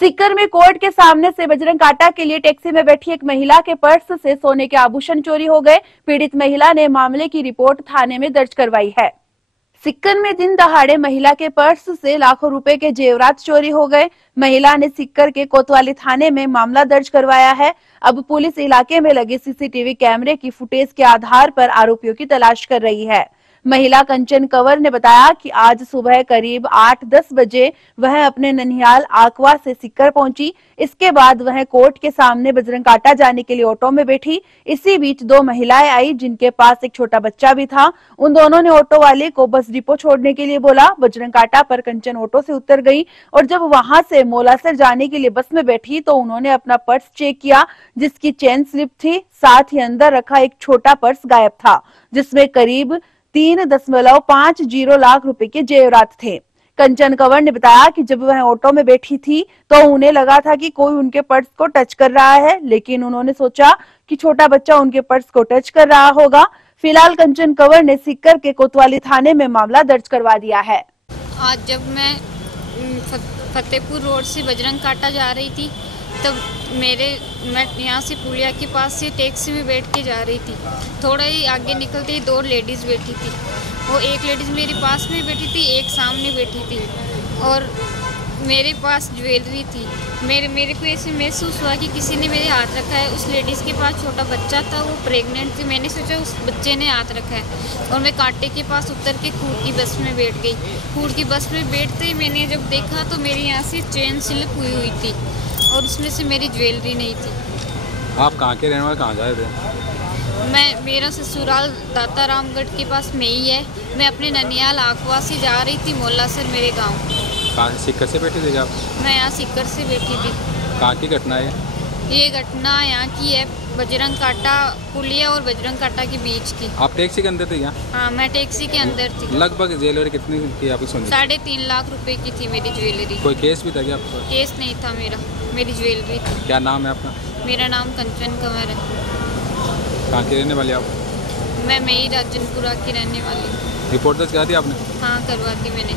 सीकर में कोर्ट के सामने से बजरंग कांटा के लिए टैक्सी में बैठी एक महिला के पर्स से सोने के आभूषण चोरी हो गए। पीड़ित महिला ने मामले की रिपोर्ट थाने में दर्ज करवाई है। सीकर में दिन दहाड़े महिला के पर्स से लाखों रुपए के जेवरात चोरी हो गए। महिला ने सीकर के कोतवाली थाने में मामला दर्ज करवाया है। अब पुलिस इलाके में लगे सीसीटीवी कैमरे की फुटेज के आधार पर आरोपियों की तलाश कर रही है। महिला कंचन कंवर ने बताया कि आज सुबह करीब 8-10 बजे वह अपने ननिहाल आकवा से सीकर पहुंची। इसके बाद वह कोर्ट के सामने बजरंग कांटा जाने के लिए ऑटो में बैठी। इसी बीच दो महिलाएं आई जिनके पास एक छोटा बच्चा भी था। उन दोनों ने ऑटो वाले को बस डिपो छोड़ने के लिए बोला। बजरंग कांटा पर कंचन ऑटो से उतर गई और जब वहां से मोलासर जाने के लिए बस में बैठी तो उन्होंने अपना पर्स चेक किया, जिसकी चेन स्लिप थी। साथ ही अंदर रखा एक छोटा पर्स गायब था, जिसमें करीब 3.50 लाख रुपए के जेवरात थे। कंचन कंवर ने बताया कि जब वह ऑटो में बैठी थी तो उन्हें लगा था कि कोई उनके पर्स को टच कर रहा है, लेकिन उन्होंने सोचा कि छोटा बच्चा उनके पर्स को टच कर रहा होगा। फिलहाल कंचन कंवर ने सीकर के कोतवाली थाने में मामला दर्ज करवा दिया है। आज जब मैं फतेहपुर रोड से बजरंग कांटा जा रही थी तब मैं यहाँ से पुलिया के पास से टैक्सी में बैठ के जा रही थी। थोड़ा ही आगे निकलते ही दो लेडीज़ बैठी थी। वो एक लेडीज़ मेरे पास में बैठी थी, एक सामने बैठी थी और मेरे पास ज्वेलरी थी। मेरे को ऐसे महसूस हुआ कि किसी ने मेरे हाथ रखा है। उस लेडीज़ के पास छोटा बच्चा था, वो प्रेग्नेंट थी। मैंने सोचा उस बच्चे ने हाथ रखा है और मैं कांटे के पास उतर के खूर की बस में बैठ गई। खूर की बस में बैठते ही मैंने जब देखा तो मेरी यहाँ से चेन स्लिप हुई थी और उसमें से मेरी ज्वेलरी नहीं थी। आप कहाँ के रहने वाले, कहाँ जा रहे थे? मेरा ससुराल दातारामगढ़ के पास में ही है। मैं अपने ननिहाल आकवा से जा रही थी मोलासर मेरे गांव। कहाँ से, सीकर से बैठी थी आप? मैं यहाँ सीकर से बैठी थी। कहाँ की घटना है ये घटना यहाँ की है, बजरंग कांटा पुलिया और बजरंग कांटा के बीच की। आप टैक्सी के अंदर थे क्या? हाँ, मैं टैक्सी के अंदर थी। लगभग ज्वेलरी कितनी की आपकी सोने? 3.5 लाख रुपए की थी मेरी ज्वेलरी। कोई केस भी था क्या आपको? केस नहीं था मेरा, मेरी ज्वेलरी थी। क्या नाम है आपका? मेरा नाम कंचन कंवर है। कहाँ के रहने वाले आप? मैं मई राजनपुरा की रहने वाली हूँ। रिपोर्ट दर्ज करा दी आपने? हाँ, करवा दी मैंने।